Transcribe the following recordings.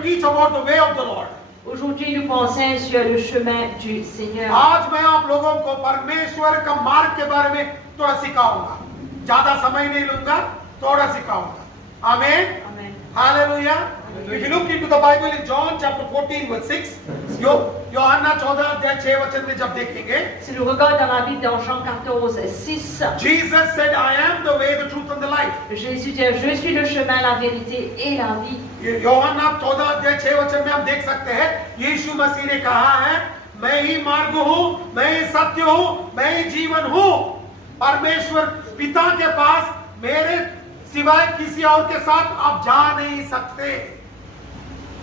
to teach about the way of the Lord. Aujourd'hui, nous pensons sur le chemin du Seigneur. आज मैं आप लोगों को परमेश्वर का मार्ग के बारे में थोड़ा सिखाऊंगा. ज्यादा समय नहीं लूंगा, थोड़ा सिखाऊंगा. आमीन. Amen. Hallelujah. If you look into the Bible in John chapter 14 verse 6, यूहन्ना 14 अध्याय 6 वचन में जब देखेंगे, Si nous regardons dans la Bible, dans Jean 14, 6, Jesus said, I am the way, the truth and the life. Jésus dit, je suis le chemin, la vérité et la vie. यूहन्ना 14 अध्याय 6 वचन में हम देख सकते हैं, यीशु मसीह ने कहा है, मैं ही मार्ग हूँ, मैं ही सत्य हूँ, मैं ही जीवन हूँ. परमेश्वर पिता के पास मेरे सिवाय किसी और के साथ आप जा नहीं सकते.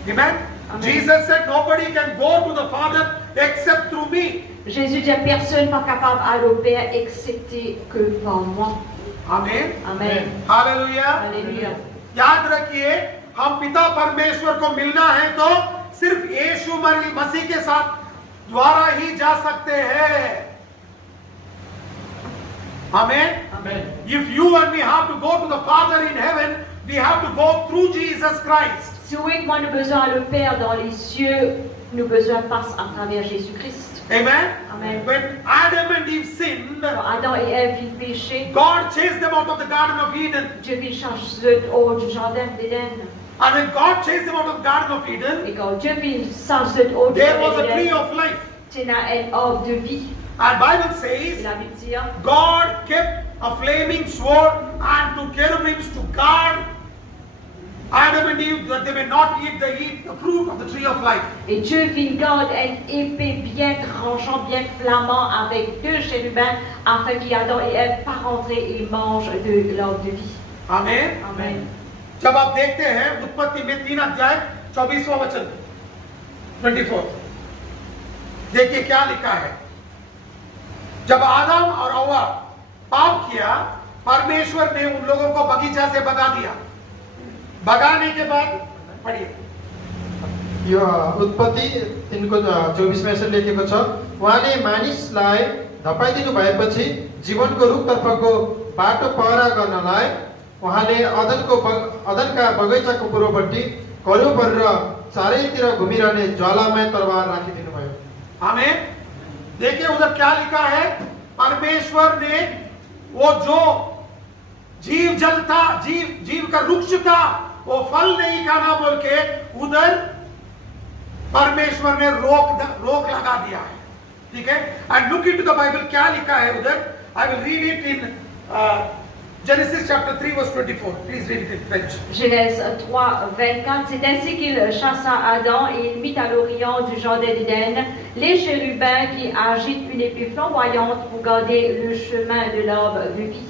Amen. Jesus said nobody can go to the Father except through me. Jésus dit, personne pas capable d'aller au Père excepté que par moi. Amen. Amen. Hallelujah. Alléluia. याद रखिए, हम पिता परमेश्वर को मिलना है तो सिर्फ यीशु मसीह के साथ द्वारा ही जा सकते हैं. Amen. Amen. If you and me have to go to the Father in heaven, we have to go through Jesus Christ. Si vous et moi nous besoin le Père dans les cieux, nous besoin passe à travers Jésus-Christ. Amen. Amen. When Adam and Eve sinned, Quand Adam et Ève ils péché, God chased them out of the Garden of Eden. Dieu vit changer hors du jardin d'Éden. And when God chased them out of the Garden of Eden, Et quand Dieu vit changer hors du there was jardin a tree d'Éden, of life. c'est un arbre de vie. And Bible Et says la Bible dit, God kept a flaming sword and two cherubims to guard Adam and Eve that they may not eat the fruit of the tree of life. et Dieu vit garde une épée bien tranchant, bien flamant avec deux chérubins afin qu'Adam et Ève pas rentrer et mangent de l'arbre de vie. Amen. Amen. जब आप देखते हैं उत्पत्ति में 3 अध्याय 24वां वचन 24, देखिए क्या लिखा है. जब आदम और हव्वा पाप किया, परमेश्वर ने उन लोगों को बगीचा से भगा दिया. भगाने के बाद पढ़िए. यो उत्पत्ति 3 को 24 में यसरी लेखेको छ, उहाँले मानिसलाई धपाइदिनु भएपछि जीवनको रुखतर्फको बाटो पहरा गर्नलाई उहाँले अदनका बगैँचाको पूर्वपट्टि करू परेर चारैतिर घुमिरहने ज्वालामय तरवार राखिदिनु भयो. आमीन. देखिए उधर क्या लिखा है. परमेश्वर ने वो जो जीव जल था, जीव का वृक्ष था, वो फल नहीं खाना बोल के उधर परमेश्वर ने रोक लगा दिया है. ठीक है. And look into the Bible, क्या लिखा है उधर. I will read it in Genesis chapter 3 verse 24. Please read it in French. Genèse 3, 24. C'est ainsi qu'il chassa Adam et il mit à l'orient du jardin d'Éden les chérubins qui agitent une épée flamboyante pour garder le chemin de l'arbre de vie.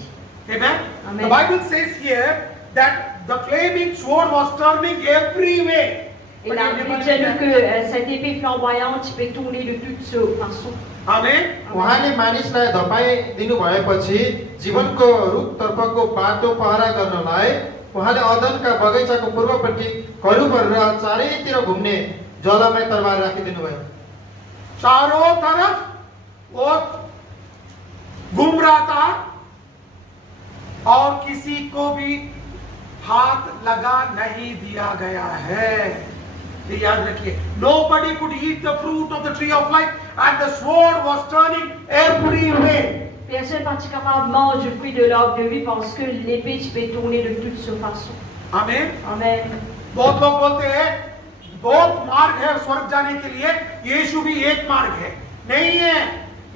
Amen. Amen. The Bible says here that the flaming sword was turning every way. Et la Bible dit que cette épée flamboyante peut tourner de toutes façons. Amen. उहाँले मानिसलाई धपाइदिनु भएपछि जीवनको रुखतर्फको बाटो पहरा गर्नलाई उहाँले अदनका बगैँचाको पूर्वपट्टि करू परेर चारैतिर घुम्ने ज्वालामय तरवार राखिदिनु भयो. चारों तरफ वो घूम रहा था और किसी को भी हाथ लगा नहीं दिया गया है. ये याद रखिए. Nobody could eat the fruit of the tree of life and the sword was turning every way. Personne n'est capable de manger le fruit de l'arbre de vie parce que l'épée peut tourner de toutes façons. Amen. Amen. बहुत लोग बोलते हैं बहुत मार्ग है स्वर्ग जाने के लिए, यीशु भी एक मार्ग है. नहीं है,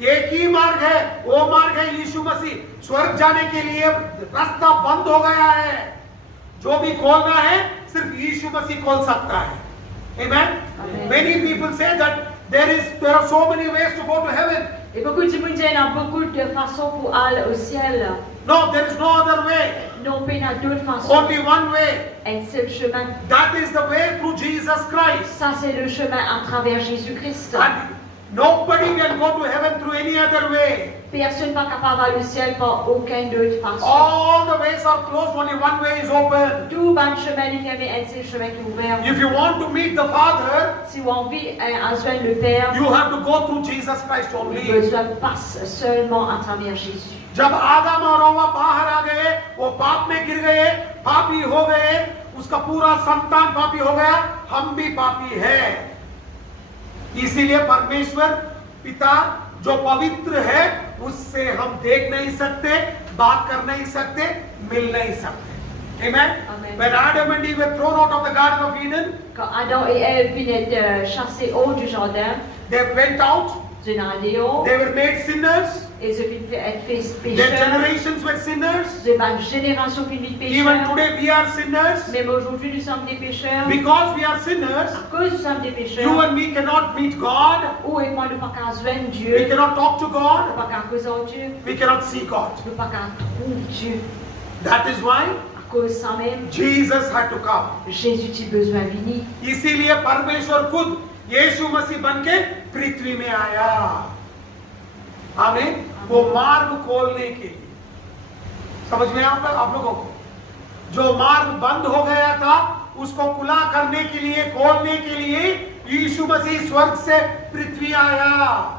एक ही मार्ग है. वो मार्ग है यीशु मसीह. स्वर्ग जाने के लिए रास्ता बंद हो गया है. जो भी खोलना है सिर्फ यीशु मसीह खोल सकता है. Amen. Amen. Many people say that there are so many ways to go to heaven. Et beaucoup de gens disent qu'il y a beaucoup de façons pour aller au ciel. No, there is no other way. Non, il y a d'autres façons. Only one way. Un seul chemin. That is the way through Jesus Christ. Ça, c'est le chemin à travers Jésus-Christ. And nobody can go to heaven through any other way. Personne n'est capable d'aller au ciel par aucune autre façon. All the ways are closed, only one way is open. Tout bon chemin est fermé, un seul chemin qui est ouvert. If you want to meet the Father, Si on vit en joindre le Père, you have to go through Jesus Christ on only. besoin passer seulement à travers Jésus. जब आदम और हव्वा बाहर आ गए, वो पाप में गिर गए, पापी हो गए, उसका पूरा संतान पापी हो गया, हम भी पापी है। इसीलिए परमेश्वर पिता जो पवित्र है, उससे हम देख नहीं सकते, बात कर नहीं सकते, मिल नहीं सकते। Amen. Amen. When Adam and Eve were thrown out of the Garden of Eden, Quand Adam et Ève venaient être chassés hors du jardin, they went out, ils sont allés dehors, they were made sinners, et ils ont fait their pécheurs. generations were sinners. Ma génération finit de Even pécheurs. today we are sinners. Même aujourd'hui, nous sommes des pécheurs. Because we are sinners, À cause nous sommes des you pécheurs, and me cannot meet God, ou et moi, nous pas qu'à joindre we Dieu, cannot talk to nous God, pas qu'à causer en Dieu, we cannot see God. nous pas qu'à trouver Dieu. That is why À cause de ça même, Jesus had to come. Jésus a besoin de venir. इसीलिए परमेश्वर खुद यीशु मसीह बन के पृथ्वी में आया। आमीन। वो मार्ग खोलने के लिए, समझ में आप लोगों को, जो मार्ग बंद हो गया था उसको खुला करने के लिए, खोलने के लिए यीशु मसीह स्वर्ग से पृथ्वी आया।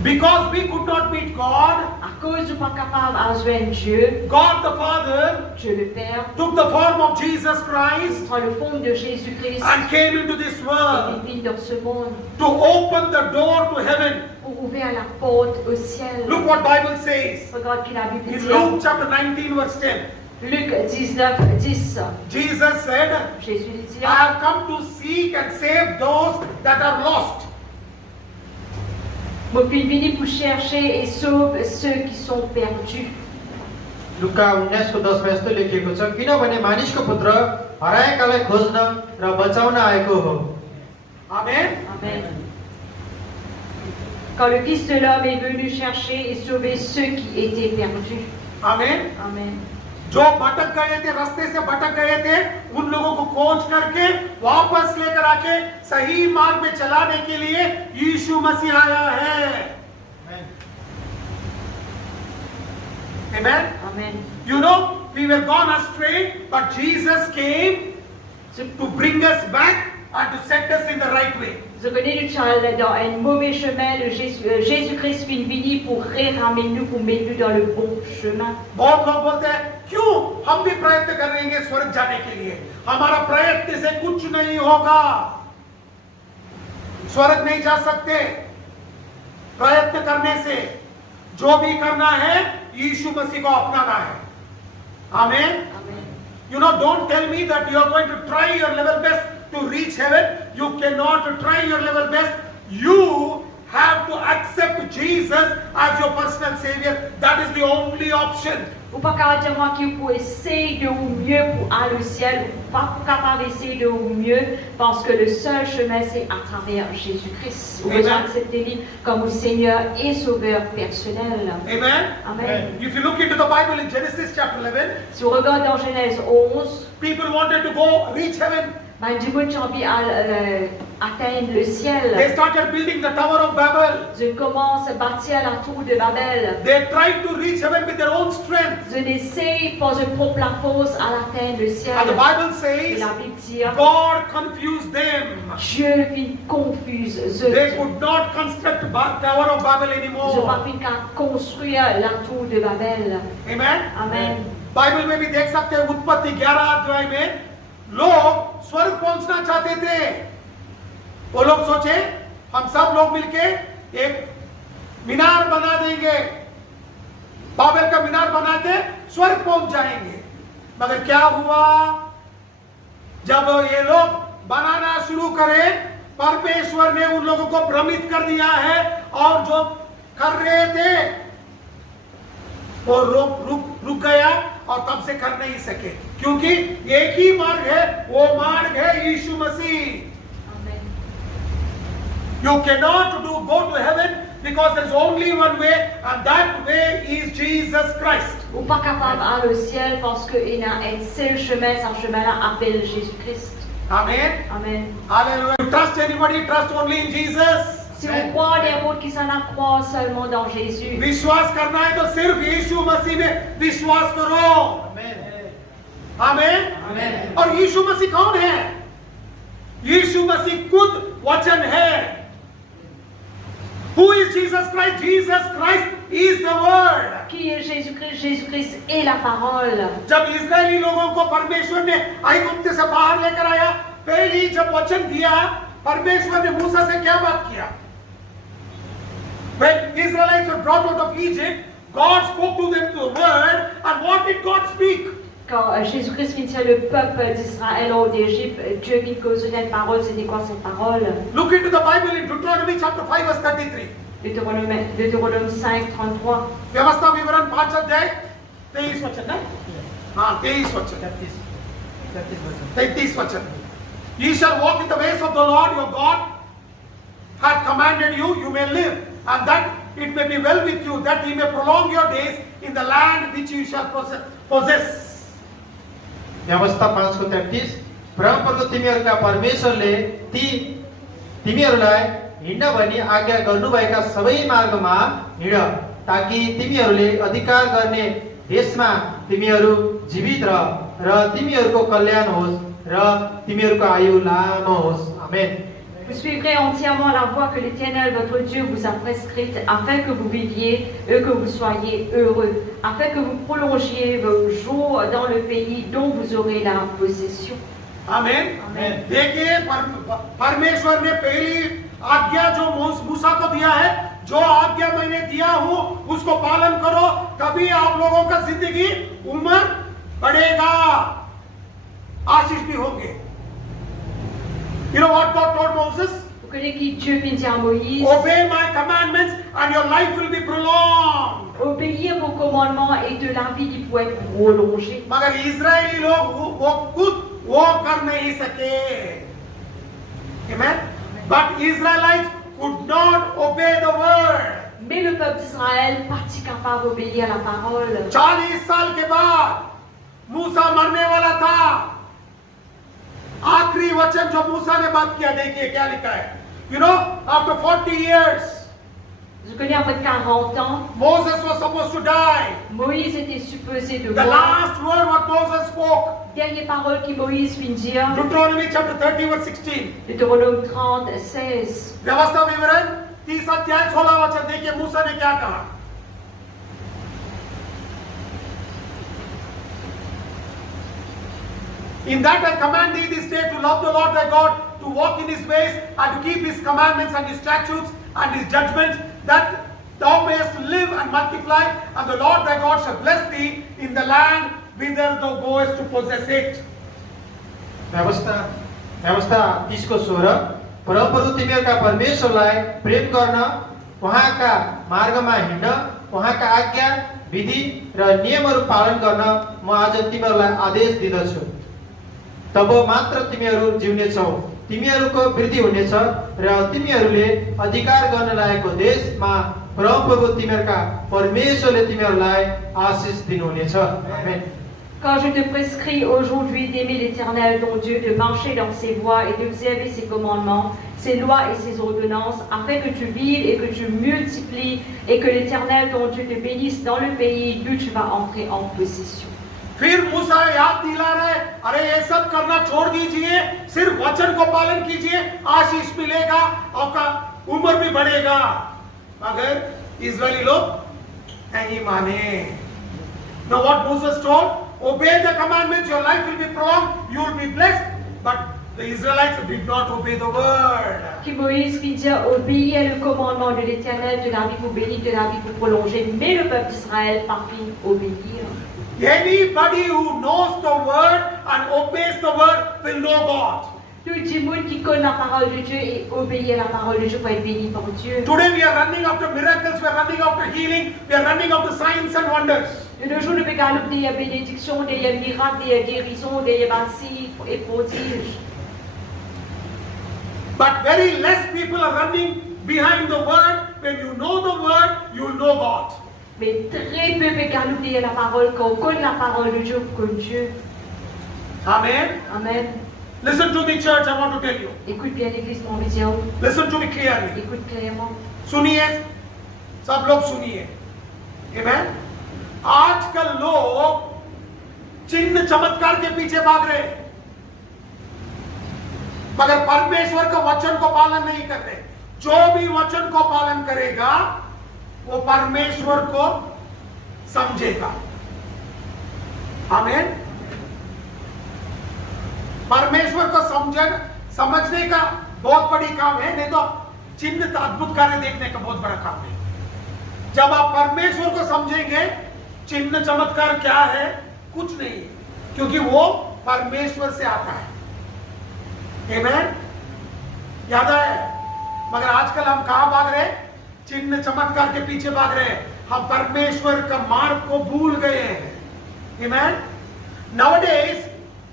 Because we could not meet God, À cause de pas capable à joindre Dieu, God the Father Dieu le Père, took the form of Jesus Christ prend le forme de Jésus-Christ and came into this et world il vit dans ce monde to open the door to heaven. pour ouvrir la porte au ciel. Look what Bible says Regarde que la Bible in dit. Luke chapter 19 verse 10. Luc 19, 10. Jesus said, Jésus dit, I have come to seek and save those that are lost. Mon fils venu pour chercher et sauver ceux qui sont perdus. लुका 19:10 मा यस्तो लेखिएको छ, किनभने मानिसको पुत्र हराएकालाई खोज्न र बचाउन आएको हो। Amen. Amen. Quand le Fils de l'homme est venu chercher et sauver ceux qui étaient perdus. Amen. Amen. जो भटक गए थे, रास्ते से भटक गए थे, उन लोगों को खोज करके वापस लेकर आके सही मार्ग में चलाने के लिए यीशु मसीह आया है। Amen. Amen. You know, we were gone astray, but Jesus came to bring us back and to set us in the right way. Je connais le Charles dans un mauvais chemin, Jésus-Christ vient venir pour ramener nous, pour mettre nous dans le bon chemin. बहुत लोग बोलते हैं, क्यों हम भी प्रयत्न करेंगे स्वर्ग जाने के लिए? हमारा प्रयत्न से कुछ नहीं होगा, स्वर्ग नहीं जा सकते। प्रयत्न करने से जो भी करना है, यीशु मसीह को अपनाना है। आमीन। You know, don't tell me that you are going to try your level best to reach heaven. You cannot try your level best. You have to accept Jesus as your personal savior. That is the only option. Ou pas capable de moi qui pour essayer de au mieux pour aller au ciel, ou pas capable d'essayer de au mieux, parce que le seul chemin c'est à travers Jésus-Christ. Vous pouvez accepter lui comme le Seigneur et Sauveur personnel. Amen. Amen. If you look into the Bible in Genesis chapter 11, Si on regarde dans Genèse 11, people wanted to go reach heaven. du monde qui a envie atteindre le They ciel. started building the Tower of Babel. Je commence à bâtir la tour de Babel. They tried to reach heaven with their own strength. Je n'essaye pas de propre la force à l'atteindre le ciel. And the Bible Et says, la Bible dit, God confused them. Dieu fit confuse. They could not construct Tower of Babel Je anymore. pas pu qu'à construire la tour de Babel. Amen. Amen. Bible में भी देख सकते हैं, उत्पत्ति 11 अध्याय में लोग स्वर्ग पहुंचना चाहते थे। वो लोग सोचे हम सब लोग मिलके एक मीनार बना देंगे, बाबेल का मीनार बना के स्वर्ग पहुंच जाएंगे। मगर क्या हुआ, जब ये लोग बनाना शुरू करे, परमेश्वर ने उन लोगों को भ्रमित कर दिया है, और जो कर रहे थे वो रुक गया, और तब से कर नहीं सके, क्योंकि एक ही मार्ग है, वो मार्ग है यीशु मसीह। You cannot go to heaven because there is only one way, and that way is Jesus Christ. Ou pas capable d'aller au ciel parce qu'il y a un seul chemin, ce chemin-là appelle Jésus-Christ. Amen. Amen. Hallelujah. You trust anybody? Trust only in Jesus. Si on croit les mots qui s'en croient seulement dans Jésus. विश्वास करना है तो सिर्फ यीशु मसीह में विश्वास करो। आमीन। और यीशु मसीह कौन है? यीशु मसीह खुद वचन है। Who is Jesus Christ? Jesus Christ is the word. Qui est Jésus-Christ? Jésus-Christ est la parole. जब इस्राएली लोगों को परमेश्वर ने ऐगुप्त से बाहर लेकर आया, पहली जब वचन दिया, परमेश्वर ने मूसा से क्या बात किया? When Israelites were brought out of Egypt, God spoke to them the word, and what did God speak? Quand Jésus-Christ finissait le peuple d'Israël hors d'Égypte, Dieu lui causait une parole. C'était quoi cette parole? Look into the Bible in Deuteronomy chapter 5 verse 33. Deutéronome 5, 33. व्यवस्था विवरण 5 अध्याय 23 वचन ना? हाँ 23 वचन 33 वचन. Ye shall walk in the ways of the Lord your God hath commanded you, you may live, and that it may be well with you, that ye may prolong your days in the land which you shall possess. व्यवस्था 5:33 परमप्रभु तिमीहरूका परमेश्वरले तिमीहरूलाई हिँड्न भनी आज्ञा गर्नुभएका सबै मार्गमा हिँड, ताकि तिमीहरूले अधिकार गर्ने देशमा तिमीहरू जीवित र तिमीहरूको कल्याण होस् र तिमीहरूको आयु लामो होस्. आमेन. Vous suivrez entièrement la voie que l'Éternel votre Dieu vous a prescrite, afin que vous viviez et que vous soyez heureux, afin que vous prolongiez vos jours dans le pays dont vous aurez la possession. आमेन. Amen. देखिए परमेश्वर ने पहली आज्ञा जो मूसा को दिया है, जो आज्ञा मैंने दिया हूं उसको पालन करो, तभी आप लोगों का जिंदगी उम्र बढ़ेगा, आशीष भी होंगे. You know what God told Moses? Vous connaissez qui Dieu vient dire à Moïse? Obey my commandments and your life will be prolonged. Obéir vos commandements et de la vie qui peut être prolongée. मगर इजरायली लोग वो खुद वो कर नहीं सके. Amen. But Israelites could not obey the word. Mais le peuple d'Israël partit capable d'obéir la parole. 40 साल के बाद मूसा मरने वाला था. आखिरी वचन जो मूसा ने बात किया, देखिए क्या लिखा है. You know, after 40 years, Je connais après 40 ans, Moses was supposed to die. Moïse était supposé de The mourir. last word what Moses spoke, Dernière parole que Moïse vient de dire, Deuteronomy chapter 30 verse 16. Deutéronome 30, 16. व्यवस्था विवरण 30 अध्याय 16 वचन. देखिए मूसा ने क्या कहा. In that I command thee this day to love the Lord thy God, to walk in his ways, and to keep his commandments and his statutes and his judgments, that thou mayest live and multiply, and the Lord thy God shall bless thee in the land whither thou goest to possess it. व्यवस्था 30:16 परमप्रभु तिमीहरूका परमेश्वरलाई प्रेम गर्न, उहाँका मार्गमा हिँड्न, उहाँका आज्ञा विधि र नियमहरू पालन गर्न म आज तिमीहरूलाई आदेश दिदछु. तब मात्र तिमीहरू जिउनेछौ, तिमीहरूको वृद्धि हुनेछ र तिमीहरूले अधिकार गर्न लागेको देशमा परमप्रभु तिमीहरूका परमेश्वरले तिमीहरूलाई आशीष दिनुहुनेछ. आमेन. Quand je te prescris aujourd'hui d'aimer l'Éternel ton Dieu, de marcher dans ses voies et d'observer ses commandements, ses lois et ses ordonnances, afin que tu vives et que tu multiplies et que l'Éternel ton Dieu te bénisse dans le pays d'où tu vas entrer en possession. फिर मूसा याद दिला रहे, अरे ये सब करना छोड़ दीजिए, सिर्फ वचन को पालन कीजिए, आशीष मिलेगा, आपका उम्र भी बढ़ेगा. मगर इजरायली लोग नहीं माने. Now what Moses told? Obey the commandments, your life will be prolonged, you will be blessed. But the Israelites did not obey the word. Que Moïse fit dire, obéir le commandement de l'Éternel, de la vie pour bénir, de la vie pour prolonger. Mais le peuple d'Israël parvint obéir. Anybody who knows the word and obeys the word will know God. Tout le monde qui connaît la parole de Dieu et obéit à la parole de Dieu pour être béni par Dieu. Today we are running after miracles, we are running after healing, we are running after signs and wonders. De nos jours, nous regardons des bénédictions, des miracles, des guérisons, des bâtis et prodiges. But very less people are running behind the word. When you know the word, you will know God. Mais très peu regardent la parole, quand on connaît la parole de Dieu, comme Dieu. Amen. Amen. Listen to me, church, I want to tell you. Écoute bien l'église, mon vision. Listen to me clearly. Écoute clairement. सुनिए, सब लोग सुनिए. Amen. आजकल लोग चिन्ह चमत्कार के पीछे भाग रहे हैं, मगर परमेश्वर के वचन को पालन नहीं कर रहे. जो भी वचन को पालन करेगा वो परमेश्वर को समझेगा। आमीन। परमेश्वर को समझने का बहुत बड़ी काम है, नहीं तो चिन्ह अद्भुत कार्य देखने का बहुत बड़ा काम है। जब आप परमेश्वर को समझेंगे, चिन्ह चमत्कार क्या है, कुछ नहीं है, क्योंकि वो परमेश्वर से आता है। आमीन। याद है? मगर आजकल हम कहां भाग रहे हैं? चिन्ह चमत्कार के पीछे भाग रहे हैं। हम परमेश्वर का मार्ग को भूल गए हैं। Amen. Nowadays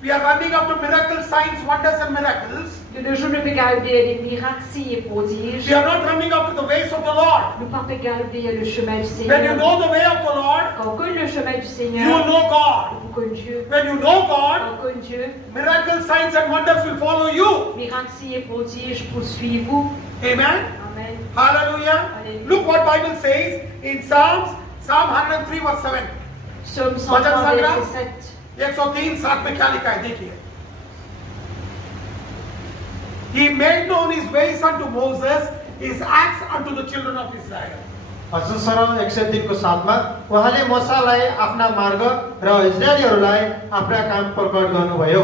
we are running after miracles, signs, wonders and miracles. De nos jours, nous regardons des miracles, signes et prodiges. We are not running after the ways of the Lord. Nous pas regarder le chemin du When you Seigneur. know the way of the Lord, Quand on connaît le chemin du you Seigneur, know God. vous connaissez Dieu. When you know God, Quand on connaît Dieu, miracles, signs and wonders will follow you. miracles, signes et prodiges poursuivent vous. Amen. Amen. Hallelujah. Hallelujah. Look what Bible says in Psalm 103 verse 7. Psaume Bhajan 103, Sangram? verset 7. 103 7 में क्या लिखा है देखिए। He made known his ways unto Moses, his acts unto the children of Israel. भजन सङ्ग्रह 103 को 7 मा उहाँले मोसालाई आफ्ना मार्ग र इस्राएलीहरूलाई आफ्ना काम प्रकट गर्नुभयो।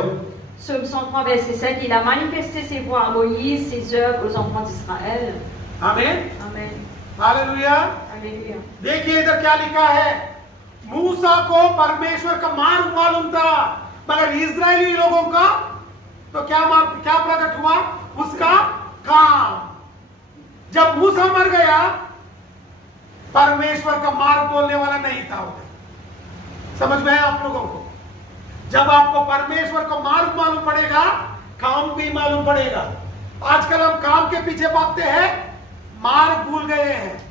Psaume 103, verset 7. Il a manifesté ses voies à Moïse, ses œuvres aux enfants d'Israël. Amen. Amen. Hallelujah. Alléluia. देखिए इधर क्या लिखा है। मूसा को परमेश्वर का मार्ग मालूम था, मगर इस्राएली लोगों का तो क्या प्रकट हुआ? उसका काम। जब मूसा मर गया, परमेश्वर का मार्ग बोलने वाला नहीं था उधर। समझ में है आप लोगों को? जब आपको परमेश्वर को मार्ग मालूम पड़ेगा, काम भी मालूम पड़ेगा। आजकल हम काम के पीछे भागते हैं, मार्ग भूल गए हैं।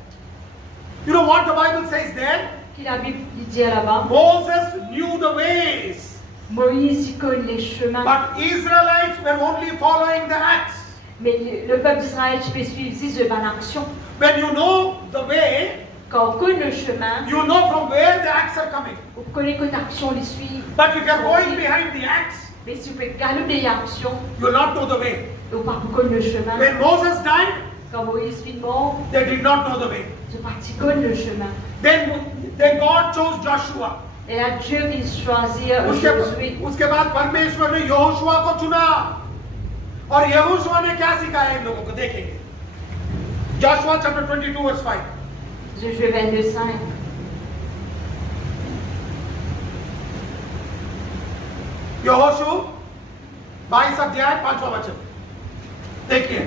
You know what the Bible says there? Qui la Bible dit là-bas. Moses knew the ways, Moïse y connaît les chemins. but Israelites were only following the acts. Mais le peuple d'Israël, tu peux suivre si je vais l'action. When you know the way, Quand on connaît le chemin, you know from where the acts are coming. on connaît que l'action les suit. But if you are going behind the acts, Mais si vous pouvez galoper l'action, you will not know the way. on pas connaître le chemin. When Moses died, Quand Moïse vit mort, they did not know the way. je parti connaître le chemin. Then God chose Joshua. Et là, Dieu vient choisir Josué. उसके बाद परमेश्वर ने यहोशुआ को चुना, और यहोशुआ ने क्या सिखाया इन लोगों को देखेंगे। Joshua chapter 22 verse 5. Josué 22, 5. यहोशू 22 अध्याय 5वां वचन देखिए।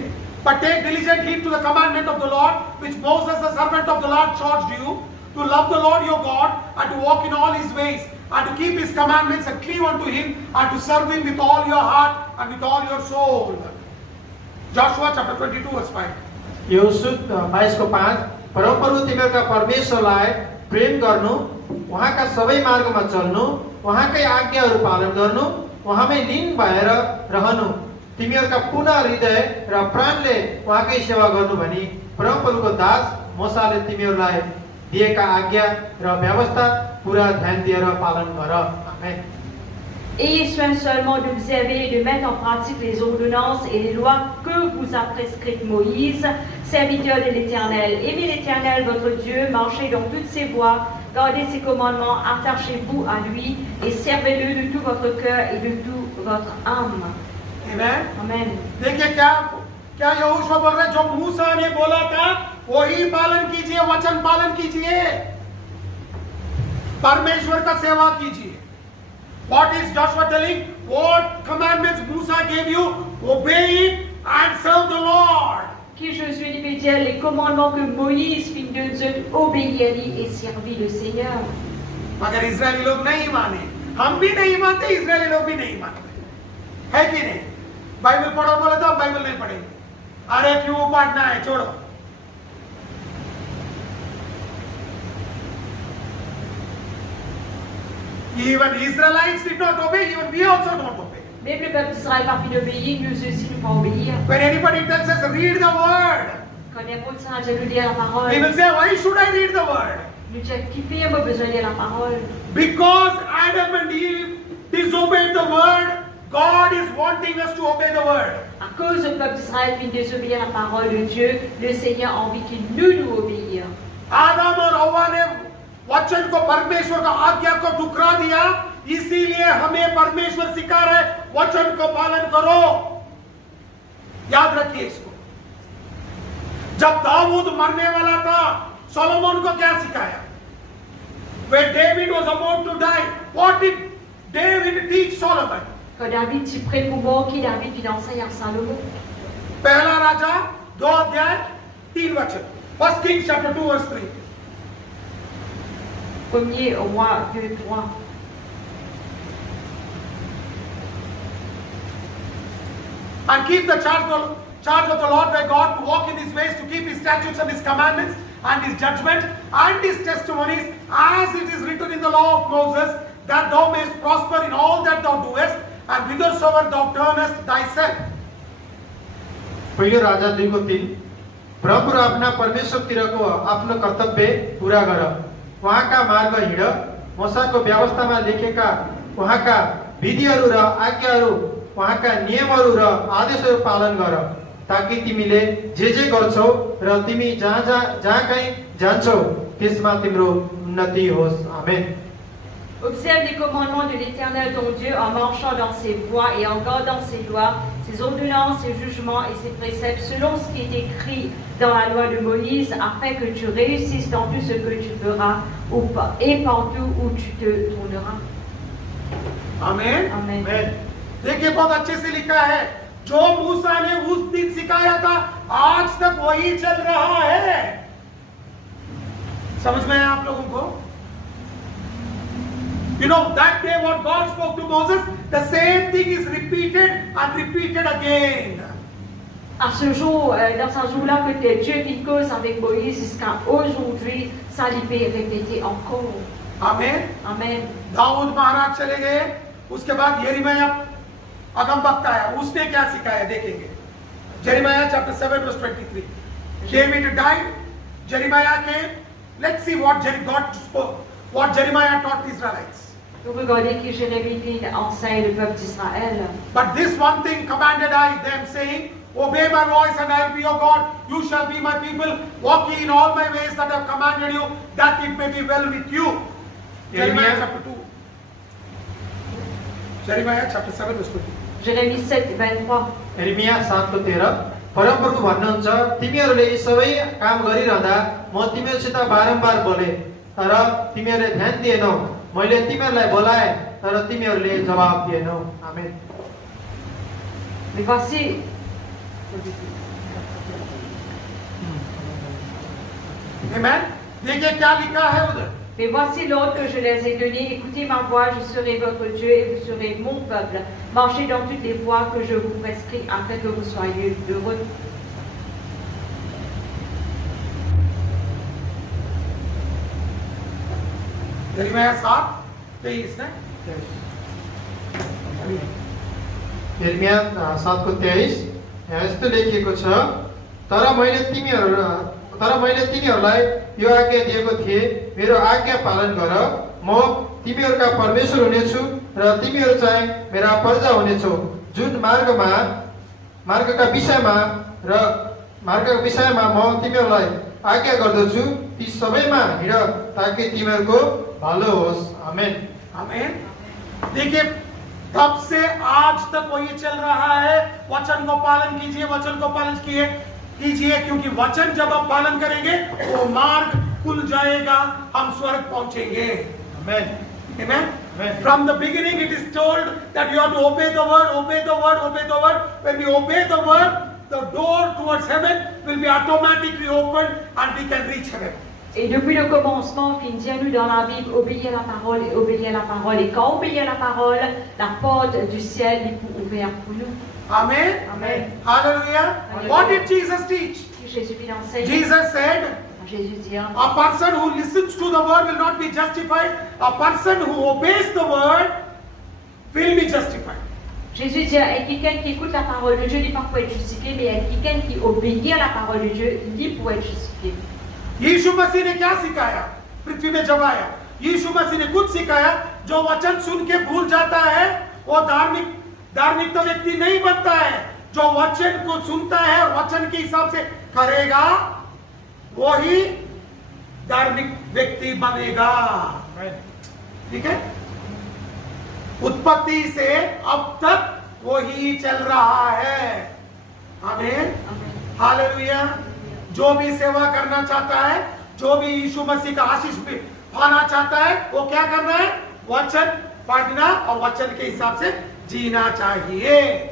But take diligent heed to the commandment of the Lord, which Moses the servant of the Lord charged you, to love the Lord your God, and to walk in all his ways, and to keep his commandments, and cleave unto him, and to serve him with all your heart and with all your soul. Joshua chapter 22 verse 5. यहोशू 22 को 5 परमप्रभु तिमीहरूका परमेश्वरलाई प्रेम गर्नु, उहाँका सबै मार्गमा चल्नु, उहाँकै आज्ञाहरू पालन गर्नु, उहाँमै लीन भएर रहनु, तिमीहरूका पूर्ण हृदय र प्राणले उहाँकै सेवा गर्नु भनी परमप्रभुको दास मोसाले तिमीहरूलाई दिएका आज्ञा र व्यवस्था पूरा ध्यान दिएर पालन गर। आमेन। Ayez soin seulement d'observer et de mettre en pratique les ordonnances et les lois que vous a prescrites Moïse, serviteur de l'Éternel. Aimez l'Éternel, votre Dieu, marchez dans toutes ses voies, gardez ses commandements, attachez-vous à lui et servez-le de tout votre cœur et de toute votre âme. Amen. Amen. देखिए क्या यहोशू बोल रहे, जो मूसा ने बोला था वही पालन कीजिए, वचन पालन कीजिए, परमेश्वर का सेवा कीजिए। What is Joshua telling? What commandments Musa gave you, obey it and serve the Lord. Qui Josué lui dire les commandements que Moïse, fils de Dieu, obéit et servit le Seigneur. मगर इजरायली लोग नहीं माने, हम भी नहीं मानते, इजरायली लोग भी नहीं मानते, है कि नहीं? बाइबल पढ़ो बोले तो हम बाइबल नहीं पढ़ेंगे। अरे क्यों पढ़ना है, छोड़ो। Even Israelites did not obey, even we also don't obey. Même le peuple d'Israël n'a pas obéi, nous aussi nous pas obéir. When anybody tells us read the word, Quand n'importe qui nous lire la we parole, will say, why should I read the word? nous disons qui fait pas besoin de lire la parole. Because Adam and Eve disobeyed the word, God is wanting us to obey the word. À cause du peuple d'Israël vient désobéir la parole de Dieu, le Seigneur a envie qu'il nous obéisse. आदम और हव्वा ने वचन को, परमेश्वर का आज्ञा को ठुकरा दिया, इसीलिए हमें परमेश्वर सिखा रहे वचन को पालन करो। याद रखिए इसको। जब दाऊद मरने वाला था, सोलोमन को क्या सिखाया? When David was about to die, what did David teach Solomon? Quand David s'y prêt pour mort, qui David il enseigne à Salomon? पहला राजा 2 अध्याय 3 वचन। 1 Kings chapter 2 verse 3. Premier roi 2, 3. And keep the charge of the Lord thy God, to walk in his ways, to keep his statutes and his commandments and his judgment and his testimonies, as it is written in the law of Moses, that thou mayest prosper in all that thou doest, and whithersoever thou turnest thyself. पहिलो राजा 2:3 प्रभु र आफ्ना परमेश्वरतिरको आफ्नो कर्तव्य पूरा गर, उहाँका मार्ग हिँड, मोसाको व्यवस्थामा लेखेका उहाँका विधिहरू र आज्ञाहरू, उहाँका नियमहरू र आदेशहरू पालन गर, ताकि तिमीले जे गर्छौ र तिमी जहाँ कहीँ जान्छौ त्यसमा तिम्रो उन्नति होस्। आमेन। Observe les commandements de l'Éternel ton Dieu en marchant dans ses voies et en gardant ses lois, ses ordonnances, ses jugements et ses préceptes selon ce qui est écrit dans la loi de Moïse, afin que tu réussisses dans tout ce que tu feras et partout où tu te tourneras. Amen. Amen. देखिए बहुत अच्छे से लिखा है, जो मूसा ने उस दिन सिखाया था आज तक वही चल रहा है। समझ में आया आप लोगों को? You know, that day what God spoke to Moses, the same thing is repeated and repeated again. À ce jour, dans ce jour-là que Dieu fit cause avec Moïse jusqu'à aujourd'hui, ça lui est répété encore. Amen. Amen. Dawood महाराज चले गए, उसके बाद यिर्मयाह अगम वक्ता है, उसने क्या सिखाया देखेंगे। Jeremiah chapter 7 verse 23. David died, Jeremiah came. Let's see what God spoke, what Jeremiah taught the Israelites. Nous regardons que Jérémie enseigne le peuple d'Israël. But this one thing commanded I them, saying, obey my voice and I will be your God, you shall be my people, walk ye in all my ways that I have commanded you, that it may be well with you. Jeremiah chapter 2. Jeremiah chapter 7 verse 20. Jérémie 7, 23. यिर्मयाह 7:13 परमप्रभु भन्नुहुन्छ, तिमीहरूले यी सबै काम गरिरहँदा म तिमीहरूसित बारम्बार बोले, तर तिमीहरूले ध्यान दिएनौ, मैले तिमीहरूलाई बोलाए तर तिमीहरूले जवाब दिएनौ। आमेन। Mais voici, Amen. देखिए क्या लिखा है उधर। mais voici l'ordre que je les ai donné. Écoutez ma voix, je serai votre Dieu et vous serez mon peuple. Marchez dans toutes les voies que je vous prescris afin que vous soyez heureux. यिर्मयाह 7:23 ना। यिर्मयाह 7:23 यहाँ यस्तो लेखिएको छ, तर मैले तिमीहरूलाई यो आज्ञा दिएको थिएँ, मेरो आज्ञा पालन गर, म तिमीहरूका परमेश्वर हुनेछु र तिमीहरू चाहिँ मेरा प्रजा हुनेछौ, जुन मार्गका विषयमा म तिमीहरूलाई आज्ञा गर्दछु ती सबैमा हिँड, ताकि तिमीहरूको भलो होस्। आमेन। आमेन। देखिए तब से आज तक वही चल रहा है, वचन को पालन कीजिए, वचन को पालन कीजिए, क्योंकि वचन जब हम पालन करेंगे वो मार्ग खुल जाएगा, हम स्वर्ग पहुंचेंगे। आमेन। Amen. From the beginning it is told that you have to obey the word, obey the word, obey the word. When we obey the word, the door towards heaven will be automatically opened and we can reach heaven. Et depuis le commencement, il dit à nous dans la Bible, obéir à la parole et obéir à la parole. Et quand obéir à la parole, la porte du ciel est ouverte pour nous. Amen. Amen. Hallelujah. What did Jesus teach? Jésus enseigne. Jesus said, Jésus dit, a person who listens to the word will not be justified. A person who obeys the word will be justified. Jésus dit, quelqu'un qui écoute la parole de Dieu n'est pas pour être justifié, mais quelqu'un qui obéit à la parole de Dieu, il pour être justifié. यीशु मसीह ने क्या सिखाया पृथ्वी में जब आया? यीशु मसीह ने कुछ सिखाया, जो वचन सुन के भूल जाता है वो धार्मिक तो व्यक्ति नहीं बनता है। जो वचन को सुनता है और वचन के हिसाब से करेगा वही धार्मिक व्यक्ति बनेगा। ठीक है, उत्पत्ति से अब तक वही चल रहा है। आमीन, हालेलुया। जो भी सेवा करना चाहता है, जो भी यीशु मसीह का आशीष भी पाना चाहता है, वो क्या करना है? वचन पढ़ना और वचन के हिसाब से जीना चाहिए।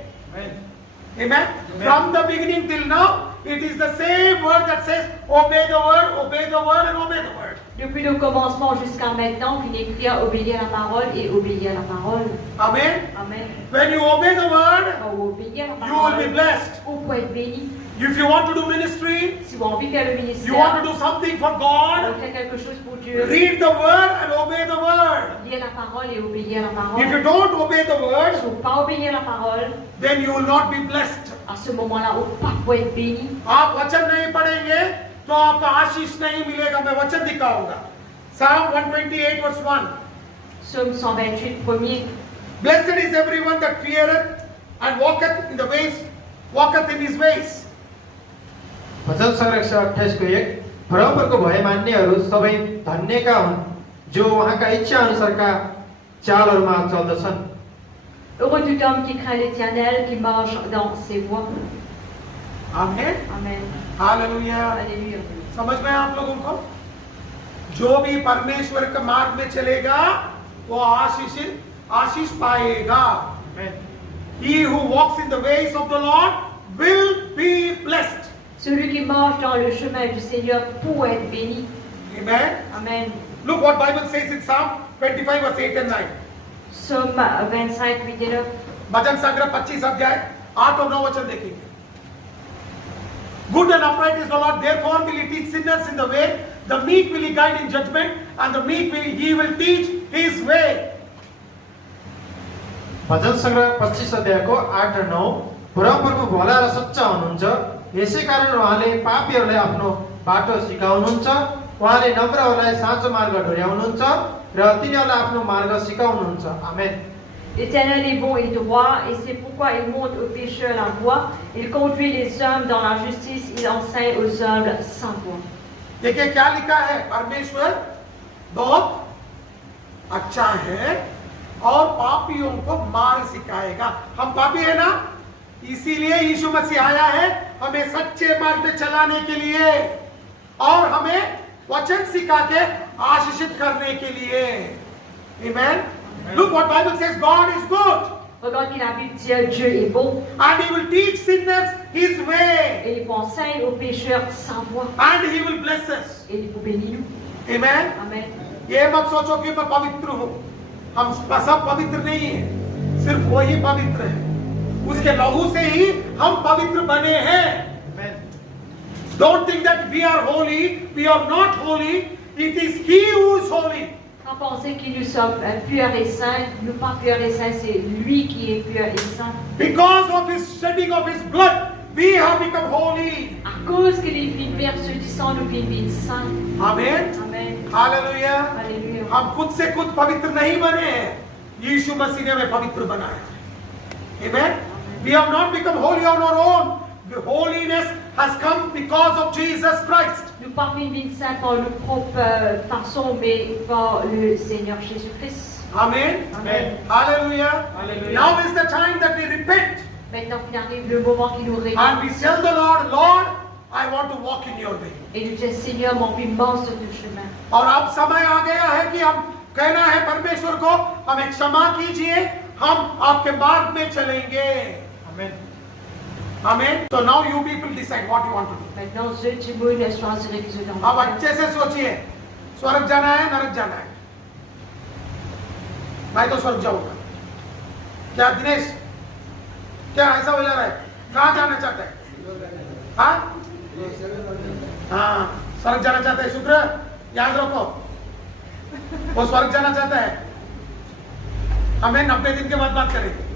Amen. From the beginning till now, it is the same word that says, obey the word, obey the word, and obey the word. Depuis le commencement jusqu'à maintenant, qu'il est écrit à obéir à la parole et obéir à la parole. Amen. Amen. When you obey the word, Quand vous obéissez à la you will parole, be blessed. vous pouvez être béni. If you want to do ministry, Si vous avez envie de faire le you ministère, want to do something for vous God, faire quelque chose pour Dieu, read the word and obey the word. lire la parole et obéir à la parole. If you don't obey the Si word, vous ne pas obéir à la parole, then you will not be blessed. à ce moment-là, vous ne pouvez pas être béni. आप वचन नहीं पढ़ेंगे तो आपका आशीष नहीं मिलेगा। मैं वचन दिखाऊंगा। Psalm 128 verse 1. Psaume 128, premier. Blessed is everyone that feareth and walketh in the ways, walketh in his ways. भजन सङ्ग्रह 128 को 1, परमेश्वरको भय मान्नेहरू सबै धन्यका हुन् जो उहाँका इच्छा अनुसारका चालहरूमा चल्दछन्। Heureux tout homme qui craint l'Éternel, qui marche dans ses voies. Amen. Amen. Hallelujah. Alléluia. समझ में आप लोगों को? जो भी परमेश्वर के मार्ग में चलेगा वो आशीष पाएगा। He who walks in the ways of the Lord will be blessed. Celui qui marche dans le chemin du Seigneur pour être béni. Amen. Amen. Look what Bible says in Psalm 25 verse 8 and 9. Psaume 25, 8 et 9. भजन संग्रह 25 अध्याय 8 और 9 वचन देखेंगे। Good and upright is the Lord, therefore will he teach sinners in the way, the meek will he guide in judgment, and the meek he will teach his way. भजन सङ्ग्रह 25 अध्यायको 8 र 9, परमप्रभु भला र सच्चा हुनुहुन्छ, यसै कारण उहाँले पापीहरूलाई आफ्नो बाटो सिकाउनुहुन्छ। उहाँले नम्रहरूलाई साँचो मार्ग डोर्याउनुहुन्छ र तिनीहरूलाई आफ्नो मार्ग सिकाउनुहुन्छ। आमेन। L'Éternel est bon et droit, et c'est pourquoi il montre aux pécheurs la voie. Il conduit les hommes dans la justice, il enseigne aux humbles sa voie. देखिए क्या लिखा है, परमेश्वर बहुत अच्छा है और पापियों को मार्ग सिखाएगा। हम पापी है ना, इसीलिए यीशु मसीह आया है हमें सच्चे मार्ग में चलाने के लिए और हमें वचन सिखा के आशीषित करने के लिए। Amen. Look what Bible says, God is good. Regarde que la Bible dit Dieu est bon. And he will teach sinners his way. Et il enseigne aux pécheurs sa voie. And he will bless us. Et il vous bénit nous. Amen. Amen. ये मत सोचो कि मैं पवित्र हूँ। हम सब पवित्र नहीं है, सिर्फ वही पवित्र है। उसके लहू से ही हम पवित्र बने हैं। Don't think that we are holy, we are not holy. It is He who is holy. Quand pensez que nous sommes purs et saints, nous pas purs et saints, c'est lui qui est pur et saint. Because of His shedding of His blood, we have become holy. À cause que les filles verset du sang nous vivent saints. Amen. Amen. Hallelujah. Alléluia. हम खुद से खुद पवित्र नहीं बने हैं, यीशु मसीह ने हमें पवित्र बनाया। Amen. We have not become holy on our own. The holiness has come because of Jesus Christ. Nous pas vivre saints par nos propres façons, mais par le Seigneur Jésus-Christ. Amen. Amen. Hallelujah. Hallelujah. Now is the time that we repent Maintenant qu'il arrive le moment qui nous réunit. and we tell the Lord, Lord, I want to walk in your way. Et nous disons, Seigneur, mon vie marche sur le chemin. और अब समय आ गया है कि हम कहना है परमेश्वर को, हमें क्षमा कीजिए, हम आपके मार्ग में चलेंगे। आमेन। Amen. So now you people decide what you want to do. Maintenant, je, Timoun, choisirai que je अब t'envoie. अच्छे से सोचिए, स्वर्ग जाना है नरक जाना है? मैं तो स्वर्ग जाऊंगा। क्या दिनेश, क्या ऐसा हो जा रहा है? कहाँ जाना चाहता है? हाँ हाँ, स्वर्ग जाना चाहता है। शुक्र, याद रखो, वो स्वर्ग जाना चाहता है। हमें 90 दिन के बाद बात करेंगे।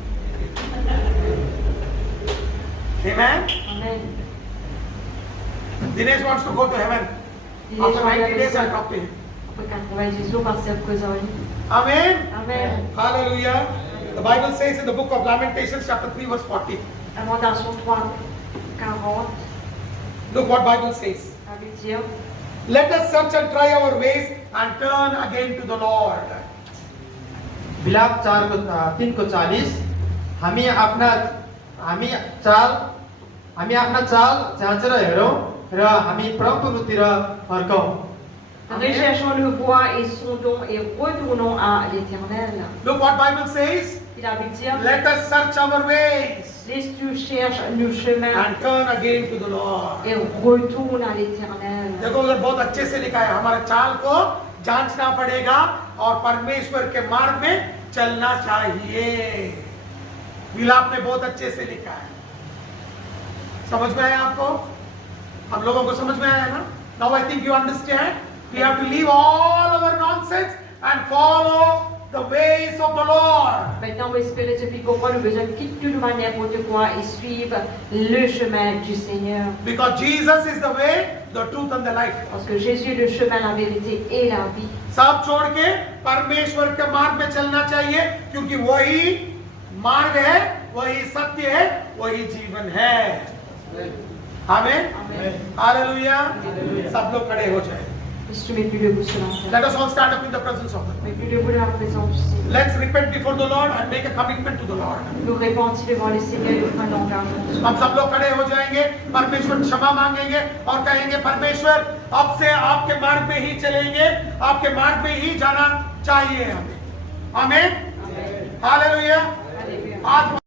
Amen. Amen. Dinesh wants to go to heaven. After 90 days, I'll talk to him. Après 90 jours, passer à cause en lui. Amen. Amen. Hallelujah. The Bible says in the book of Lamentations, chapter 3, verse 40. Lamentation 3, 40. Look what Bible says. Ça veut dire, Let us search and try our ways and turn again to the Lord. बिलाप 3:40 हामी आफ्ना चाल जाँचेर हेरौँ र हामी प्रभुतिर फर्कौँ। Recherchons le voie et sondons et retournons à l'Éternel. Look what Bible says. Il a envie de dire, Let us search our ways laisse-tu chercher nos chemins and turn again to the Lord. et retourne à l'Éternel. देखो उधर बहुत अच्छे से लिखा है, हमारे चाल को जांचना पड़ेगा और परमेश्वर के मार्ग में चलना चाहिए। विलाप में बहुत अच्छे से लिखा है। समझ में आया आपको? हम लोगों को समझ में आया ना? Now I think you understand. We have to leave all our nonsense and follow the ways of the Lord. Maintenant, vous espérez depuis comprendre, nous besoin de quitter tout le n'importe quoi et suivre le chemin du Seigneur. Because Jesus is the way, the truth and the life. Parce que Jésus est le chemin, la vérité et la vie. सब छोड़ के परमेश्वर के मार्ग में चलना चाहिए, क्योंकि वही मार्ग है, वही सत्य है, वही जीवन है। आमीन। हालेलुया। सब लोग खड़े हो जाए। Je ne mets plus debout ce matin. Let us all stand up in the presence of the Lord. Mais plus debout dans la présence du Seigneur. Let's repent before the Lord and make a commitment to the Lord. Nous répandons devant le Seigneur et nous prenons l'engagement. हम सब लोग खड़े हो जाएंगे, परमेश्वर क्षमा मांगेंगे और कहेंगे, परमेश्वर अब से आपके मार्ग में ही चलेंगे, आपके मार्ग में ही जाना चाहिए हमें। आमीन। हालेलुया। Alléluia. आज